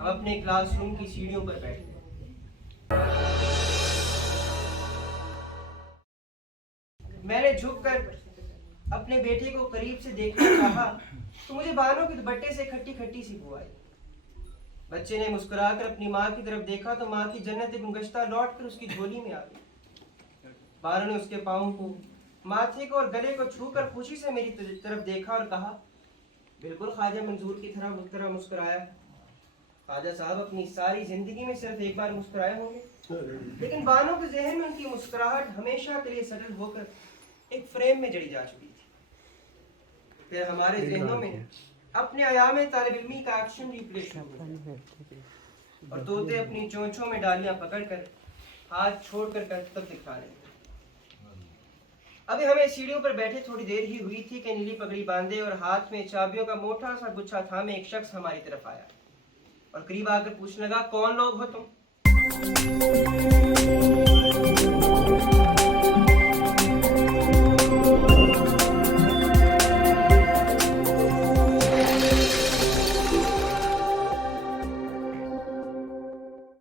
हम अपने क्लासरूम की सीढ़ियों पर बैठ गए। मैंने झुककर अपने बेटे को करीब से देखना चाहा तो मुझे बालों के दुपट्टे से खट्टी खट्टी सी बू आई। बच्चे ने मुस्कुराकर अपनी माँ की तरफ देखा तो माँ की जन्नत गुलगश्ता लौट कर उसकी झोली में आ गई। बारों ने उसके पाँव को, माथे को और गले को छूकर खुशी से मेरी तरफ देखा और कहा, बिल्कुल ख्वाजा मंजूर की तरह मुस्कुराया। ख्वाजा साहब अपनी सारी जिंदगी में सिर्फ एक बार मुस्कुराए होंगे, लेकिन बानों के जहन में उनकी मुस्कुराहट हमेशा के लिए सेटल होकर एक फ्रेम में जड़ी जा चुकी थी। फिर हमारे जहनों में अपने आयाम तालिब इल्मी का एक्शन रिप्ले और तोते अपनी चोंचों में डालियां पकड़कर हाथ छोड़कर करतब दिखा रहे थे। अभी हमें सीढ़ियों पर बैठे थोड़ी देर ही हुई थी कि नीली पगड़ी बांधे और हाथ में चाबियों का मोटा सा गुच्छा थामे एक शख्स हमारी तरफ आया और करीब आकर पूछने लगा, कौन लोग हो तुम?